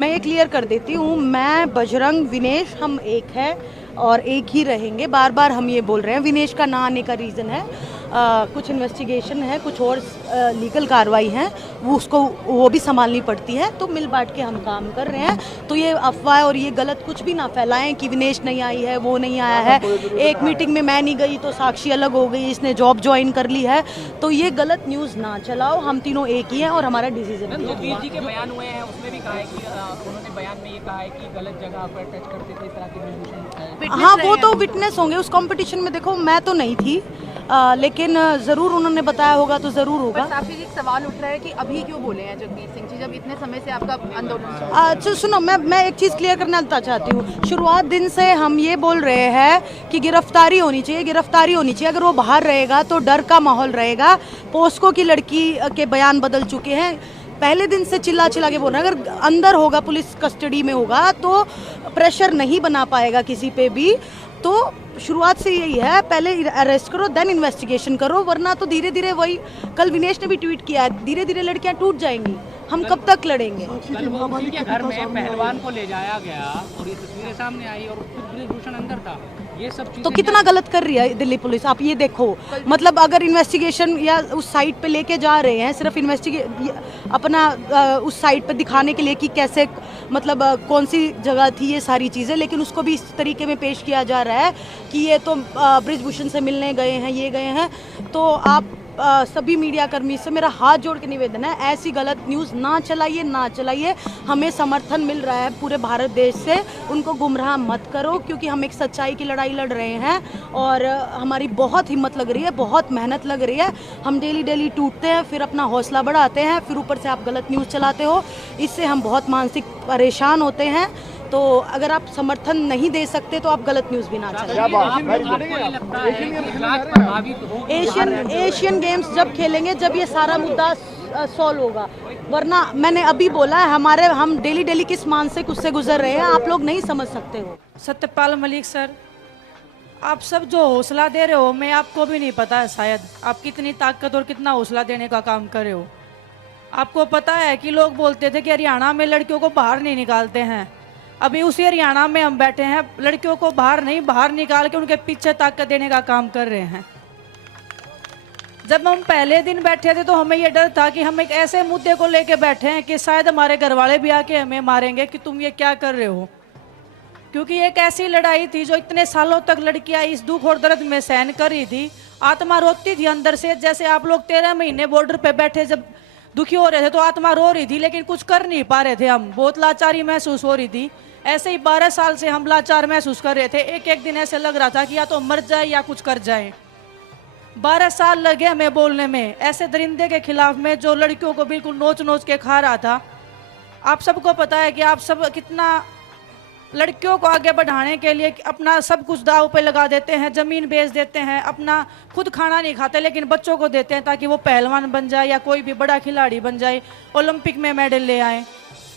मैं ये क्लियर कर देती हूँ, मैं बजरंग विनेश हम एक है और एक ही रहेंगे। बार बार हम ये बोल रहे हैं। विनेश का ना आने का रीज़न है कुछ इन्वेस्टिगेशन है, कुछ और लीगल कार्रवाई है, वो भी संभालनी पड़ती है। तो मिल बांट के हम काम कर रहे हैं। तो ये अफवाह और ये गलत कुछ भी ना फैलाएं कि विनेश नहीं आई है, वो नहीं आया है, एक मीटिंग में मैं नहीं गई तो साक्षी अलग हो गई, इसने जॉब ज्वाइन कर ली है। तो ये गलत न्यूज़ ना चलाओ। हम तीनों एक ही हैं और हमारा डिसीजन भी जगदीश जी के बयान हुए हैं, उसमें भी कहा है कि उन्होंने बयान में ये कहा है कि गलत जगह पर टच करते थे, इस तरह की विभूषण। हाँ, वो तो विटनेस होंगे उस कंपटीशन में। देखो, मैं तो नहीं थी, लेकिन ज़रूर उन्होंने बताया होगा तो ज़रूर होगा। साक्षी जी, एक सवाल उठ रहा है कि अभी क्यों बोले हैं जगदीश सिंह जी, जब इतने समय से आपका आंदोलन चल रहा है? अच्छा सुनो, मैं एक चीज़ क्लियर करना चाहती हूँ। शुरुआत दिन से हम ये बोल रहे हैं कि गिरफ्तारी होनी चाहिए, गिरफ्तारी होनी चाहिए। अगर वो बाहर रहेगा तो डर का माहौल रहेगा। पोस्को की लड़की के बयान बदल चुके हैं। पहले दिन से चिल्ला चिल्ला के बोल रहे हैं। अगर अंदर होगा, पुलिस कस्टडी में होगा, तो प्रेशर नहीं बना पाएगा किसी पे भी। तो शुरुआत से यही है, पहले अरेस्ट करो देन इन्वेस्टिगेशन करो, वरना तो धीरे धीरे वही, कल विनेश ने भी ट्वीट किया है, धीरे धीरे लड़कियां टूट जाएंगी। हम कब तक लड़ेंगे? कल वो उसी के घर में पहलवान को ले जाया गया और ये तस्वीरें सामने आई और खुद ब्रिजभूषण अंदर था। ये सब चीजें तो कितना गलत कर रही है दिल्ली पुलिस, आप ये देखो। मतलब अगर इन्वेस्टिगेशन या उस साइट पे लेके जा रहे हैं, सिर्फ अपना उस साइट पे दिखाने के लिए कि कैसे, मतलब कौन सी जगह थी, ये सारी चीज़ें, लेकिन उसको भी इस तरीके में पेश किया जा रहा है कि ये तो ब्रिजभूषण से मिलने गए हैं, ये गए हैं। तो आप सभी मीडिया कर्मी से मेरा हाथ जोड़ के निवेदन है, ऐसी गलत न्यूज़ ना चलाइए, ना चलाइए। हमें समर्थन मिल रहा है पूरे भारत देश से, उनको गुमराह मत करो, क्योंकि हम एक सच्चाई की लड़ाई लड़ रहे हैं और हमारी बहुत हिम्मत लग रही है, बहुत मेहनत लग रही है। हम डेली टूटते हैं, फिर अपना हौसला बढ़ाते हैं, फिर ऊपर से आप गलत न्यूज़ चलाते हो, इससे हम बहुत मानसिक परेशान होते हैं। तो अगर आप समर्थन नहीं दे सकते तो आप गलत न्यूज़ भी ना चलाएं। एशियन गेम्स जब खेलेंगे, जब ये सारा मुद्दा सॉल्व होगा, वरना मैंने अभी बोला है, हम डेली किस मानसिक उससे गुजर रहे हैं, आप लोग नहीं समझ सकते हो। सत्यपाल मलिक सर, आप सब जो हौसला दे रहे हो, मैं आपको भी नहीं पता है शायद आप कितनी ताकत और कितना हौसला देने का काम कर रहे हो। आपको पता है कि लोग बोलते थे कि हरियाणा में लड़कियों को बाहर नहीं निकालते हैं। अभी उसी हरियाणा में हम बैठे हैं, लड़कियों को बाहर निकाल के उनके पीछे ताकत देने का काम कर रहे हैं। जब हम पहले दिन बैठे थे तो हमें यह डर था कि हम एक ऐसे मुद्दे को लेके बैठे हैं कि शायद हमारे घर वाले भी आके हमें मारेंगे कि तुम ये क्या कर रहे हो, क्योंकि एक ऐसी लड़ाई थी जो इतने सालों तक लड़कियां इस दुख और दर्द में सहन कर रही थी। आत्मा रोती थी अंदर से, जैसे आप लोग 13 महीने बॉर्डर पे बैठे जब दुखी हो रहे थे तो आत्मा रो रही थी, लेकिन कुछ कर नहीं पा रहे थे, हम बहुत लाचारी महसूस हो रही थी। ऐसे ही 12 साल से हम लाचार महसूस कर रहे थे। एक दिन ऐसे लग रहा था कि या तो मर जाए या कुछ कर जाए। 12 साल लगे हमें बोलने में, ऐसे दरिंदे के खिलाफ में जो लड़कियों को बिल्कुल नोच नोच के खा रहा था। आप सबको पता है कि आप सब कितना लड़कियों को आगे बढ़ाने के लिए अपना सब कुछ दाव पे लगा देते हैं, ज़मीन बेच देते हैं, अपना खुद खाना नहीं खाते लेकिन बच्चों को देते हैं ताकि वो पहलवान बन जाए या कोई भी बड़ा खिलाड़ी बन जाए, ओलंपिक में मेडल ले आए।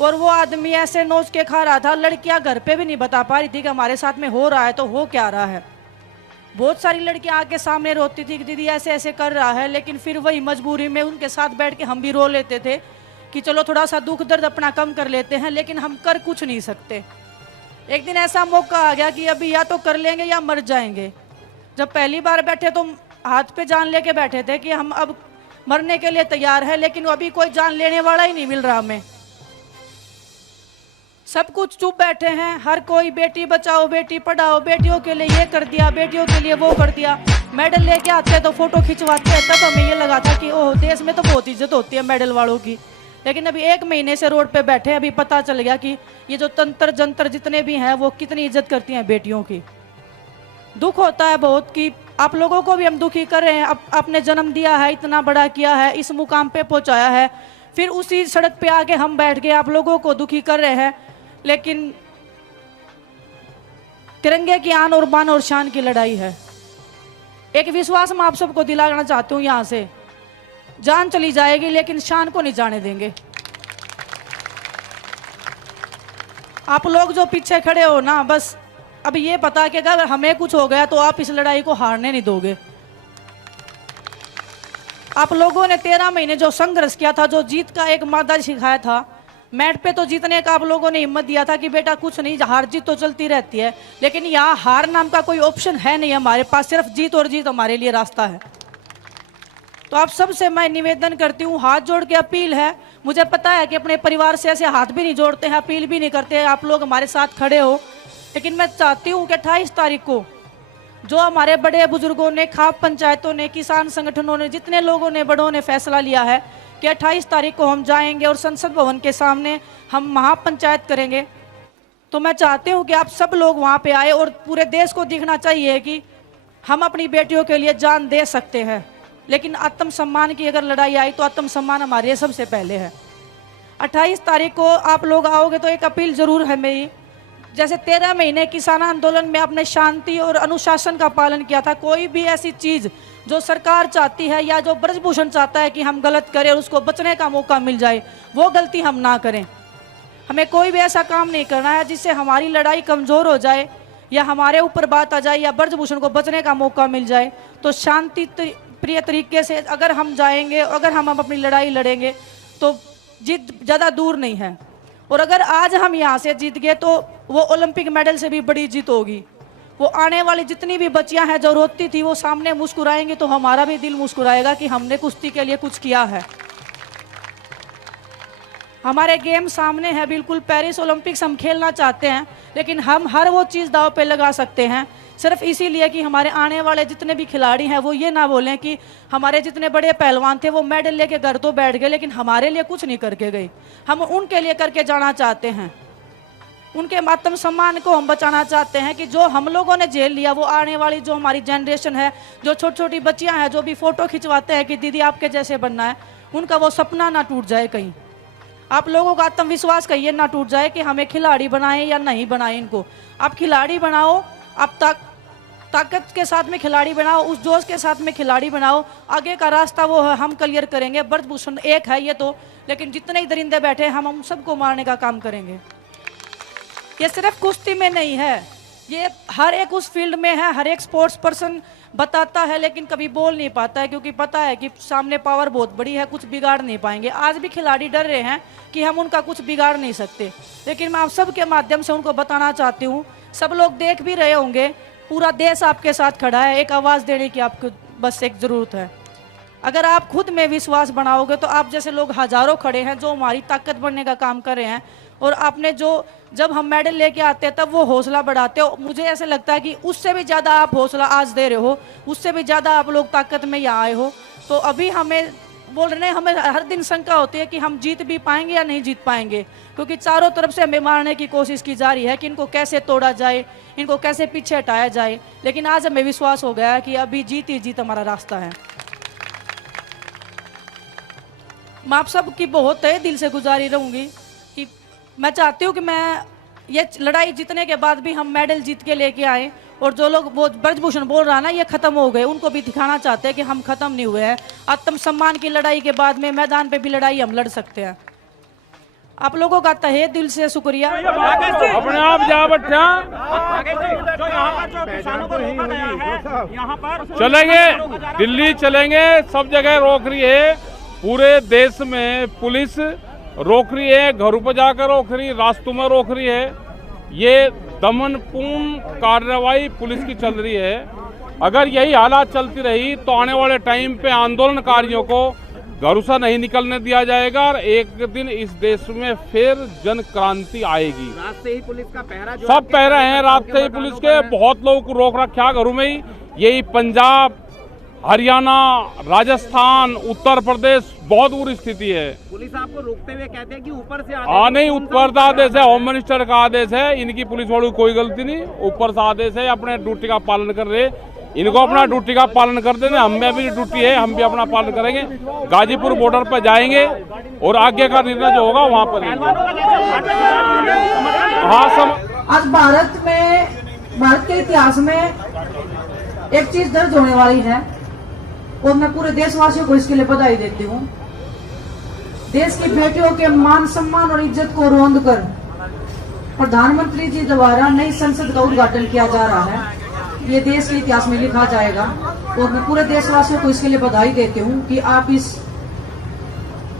और वो आदमी ऐसे नोच के खा रहा था। लड़कियां घर पे भी नहीं बता पा रही थी कि हमारे साथ में हो रहा है तो हो क्या रहा है। बहुत सारी लड़कियां आके सामने रोती थी कि दीदी ऐसे ऐसे कर रहा है, लेकिन फिर वही मजबूरी में उनके साथ बैठ के हम भी रो लेते थे कि चलो थोड़ा सा दुख दर्द अपना कम कर लेते हैं, लेकिन हम कर कुछ नहीं सकते। एक दिन ऐसा मौका आ गया कि अभी या तो कर लेंगे या मर जाएंगे। जब पहली बार बैठे तो हाथ पे जान लेके बैठे थे कि हम अब मरने के लिए तैयार है, लेकिन अभी कोई जान लेने वाला ही नहीं मिल रहा हमें। सब कुछ चुप बैठे हैं, हर कोई बेटी बचाओ बेटी पढ़ाओ, बेटियों के लिए ये कर दिया, बेटियों के लिए वो कर दिया। मेडल लेके आते तो फोटो खिंचवाते हैं, तब हमें ये लगा था कि ओह देश में तो बहुत इज्जत होती है मेडल वालों की। लेकिन अभी 1 महीने से रोड पे बैठे, अभी पता चल गया कि ये जो तंत्र जंत्र जितने भी हैं वो कितनी इज्जत करती हैं बेटियों की। दुख होता है बहुत कि आप लोगों को भी हम दुखी कर रहे हैं। आपने जन्म दिया है, इतना बड़ा किया है, इस मुकाम पे पहुंचाया है, फिर उसी सड़क पे आके हम बैठ के आप लोगों को दुखी कर रहे हैं। लेकिन तिरंगे की आन और बान और शान की लड़ाई है। एक विश्वास मैं आप सबको दिलाना चाहती हूँ, यहाँ से जान चली जाएगी लेकिन शान को नहीं जाने देंगे। आप लोग जो पीछे खड़े हो ना, बस अब ये पता कि अगर हमें कुछ हो गया तो आप इस लड़ाई को हारने नहीं दोगे। आप लोगों ने 13 महीने जो संघर्ष किया था, जो जीत का एक मादा सिखाया था, मैट पे तो जीतने का आप लोगों ने हिम्मत दिया था कि बेटा कुछ नहीं, हार जीत तो चलती रहती है, लेकिन यहाँ हार नाम का कोई ऑप्शन है नहीं हमारे पास, सिर्फ जीत और जीत हमारे लिए रास्ता है। तो आप सबसे मैं निवेदन करती हूँ, हाथ जोड़ के अपील है, मुझे पता है कि अपने परिवार से ऐसे हाथ भी नहीं जोड़ते हैं, अपील भी नहीं करते हैं, आप लोग हमारे साथ खड़े हो, लेकिन मैं चाहती हूँ कि 28 तारीख को जो हमारे बड़े बुजुर्गों ने, खाप पंचायतों ने, किसान संगठनों ने, जितने लोगों ने, बड़ों ने फैसला लिया है कि 28 तारीख को हम जाएंगे और संसद भवन के सामने हम महापंचायत करेंगे, तो मैं चाहती हूँ कि आप सब लोग वहाँ पे आए और पूरे देश को दिखना चाहिए कि हम अपनी बेटियों के लिए जान दे सकते हैं, लेकिन आत्मसम्मान की अगर लड़ाई आई तो आत्मसम्मान हमारे लिए सबसे पहले है। 28 तारीख को आप लोग आओगे तो एक अपील जरूर है मेरी, जैसे 13 महीने किसान आंदोलन में आपने शांति और अनुशासन का पालन किया था, कोई भी ऐसी चीज जो सरकार चाहती है या जो ब्रजभूषण चाहता है कि हम गलत करें और उसको बचने का मौका मिल जाए, वो गलती हम ना करें। हमें कोई भी ऐसा काम नहीं करना है जिससे हमारी लड़ाई कमजोर हो जाए या हमारे ऊपर बात आ जाए या ब्रजभूषण को बचने का मौका मिल जाए। तो शांति प्रिय तरीके से अगर हम जाएंगे, अगर हम अपनी लड़ाई लड़ेंगे तो जीत ज़्यादा दूर नहीं है। और अगर आज हम यहाँ से जीत गए तो वो ओलंपिक मेडल से भी बड़ी जीत होगी। वो आने वाली जितनी भी बच्चियां हैं जो रोती थी वो सामने मुस्कुराएंगे तो हमारा भी दिल मुस्कुराएगा कि हमने कुश्ती के लिए कुछ किया है। हमारे गेम सामने है, बिल्कुल पेरिस ओलंपिक्स हम खेलना चाहते हैं, लेकिन हम हर वो चीज़ दाव पे लगा सकते हैं सिर्फ इसीलिए कि हमारे आने वाले जितने भी खिलाड़ी हैं वो ये ना बोलें कि हमारे जितने बड़े पहलवान थे वो मेडल लेके घर तो बैठ गए लेकिन हमारे लिए कुछ नहीं करके गए। हम उनके लिए करके जाना चाहते हैं, उनके आत्म सम्मान को हम बचाना चाहते हैं कि जो हम लोगों ने झेल लिया वो आने वाली जो हमारी जनरेशन है, जो छोटी छोटी बच्चियां हैं जो भी फोटो खिंचवाते हैं कि दीदी आपके जैसे बनना है, उनका वो सपना ना टूट जाए। कहीं आप लोगों का आत्मविश्वास कहिए ना टूट जाए कि हमें खिलाड़ी बनाएं या नहीं बनाएं। इनको आप खिलाड़ी बनाओ, आप ताकत के साथ में खिलाड़ी बनाओ, उस जोश के साथ में खिलाड़ी बनाओ। आगे का रास्ता वो है, हम क्लियर करेंगे। ब्रजभूषण एक है ये तो, लेकिन जितने ही दरिंदे बैठे हम उन सबको मारने का काम करेंगे। ये सिर्फ कुश्ती में नहीं है, ये हर एक उस फील्ड में है। हर एक स्पोर्ट्स पर्सन बताता है लेकिन कभी बोल नहीं पाता है, क्योंकि पता है कि सामने पावर बहुत बड़ी है, कुछ बिगाड़ नहीं पाएंगे। आज भी खिलाड़ी डर रहे हैं कि हम उनका कुछ बिगाड़ नहीं सकते, लेकिन मैं आप सबके माध्यम से उनको बताना चाहती हूँ, सब लोग देख भी रहे होंगे, पूरा देश आपके साथ खड़ा है। एक आवाज़ देने की आपको बस एक ज़रूरत है। अगर आप खुद में विश्वास बनाओगे तो आप जैसे लोग हजारों खड़े हैं जो हमारी ताकत बनने का काम कर रहे हैं। और आपने जो जब हम मेडल लेके आते हैं तब वो हौसला बढ़ाते हो, मुझे ऐसे लगता है कि उससे भी ज़्यादा आप हौसला आज दे रहे हो, उससे भी ज़्यादा आप लोग ताकत में यहाँ आए हो। तो अभी हमें बोल रहे हैं, हमें हर दिन शंका होती है कि हम जीत भी पाएंगे या नहीं जीत पाएंगे, क्योंकि चारों तरफ से हमें मारने की कोशिश की जा रही है कि इनको कैसे तोड़ा जाए, इनको कैसे पीछे हटाया जाए। लेकिन आज हमें विश्वास हो गया है कि अभी जीत ही जीत हमारा रास्ता है। मैं आप सब की बहुत तहे दिल से गुजारी रहूँगी कि मैं चाहती हूँ कि मैं ये लड़ाई जीतने के बाद भी हम मेडल जीत के लेके आए। और जो लोग वो ब्रजभूषण बोल रहा ना ये खत्म हो गए, उनको भी दिखाना चाहते हैं कि हम खत्म नहीं हुए हैं। आत्मसम्मान की लड़ाई के बाद में मैदान पे भी लड़ाई हम लड़ सकते हैं। आप लोगों का तहे दिल से शुक्रिया। अपने आप जा बच्चा चलेंगे, दिल्ली चलेंगे, सब जगह रोक रही है, पूरे देश में पुलिस रोक रही है, घरों पर जाकर रोक रही, रास्तों में रोक रही है। ये दमनपूर्ण कार्रवाई पुलिस की चल रही है। अगर यही हालात चलती रही तो आने वाले टाइम पे आंदोलनकारियों को घरों से नहीं निकलने दिया जाएगा और एक दिन इस देश में फिर जन क्रांति आएगी। रात से ही पुलिस का पहरा जो सब पहरा है, रात से ही पुलिस के बहुत लोगों को रोक रखा घरों में ही। यही पंजाब, हरियाणा, राजस्थान, उत्तर प्रदेश बहुत बुरी स्थिति है। पुलिस आपको रोकते हुए कहते हैं कि ऊपर से नहीं, ऊपर का आदेश है, होम मिनिस्टर का आदेश है, इनकी पुलिस वालों की कोई गलती नहीं, ऊपर से आदेश है, अपने ड्यूटी का पालन कर रहे, इनको अपना ड्यूटी का पालन कर देने, हमें भी ड्यूटी है, हम भी अपना पालन करेंगे। गाजीपुर बॉर्डर पर जाएंगे और आगे का निर्णय जो होगा वहाँ पर। आज भारत के इतिहास में एक चीज दर्ज होने वाली है और मैं पूरे देशवासियों को इसके लिए बधाई देती हूँ। देश की बेटियों के मान सम्मान और इज्जत को रोंद कर प्रधानमंत्री जी द्वारा नई संसद का उद्घाटन किया जा रहा है। ये देश के इतिहास में लिखा जाएगा और मैं पूरे देशवासियों को इसके लिए बधाई देती हूँ कि आप इस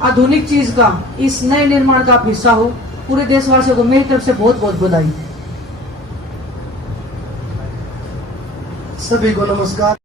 आधुनिक चीज का, इस नए निर्माण का आप हिस्सा हो। पूरे देशवासियों को मेरी तरफ से बहुत बहुत बधाई। सभी को नमस्कार।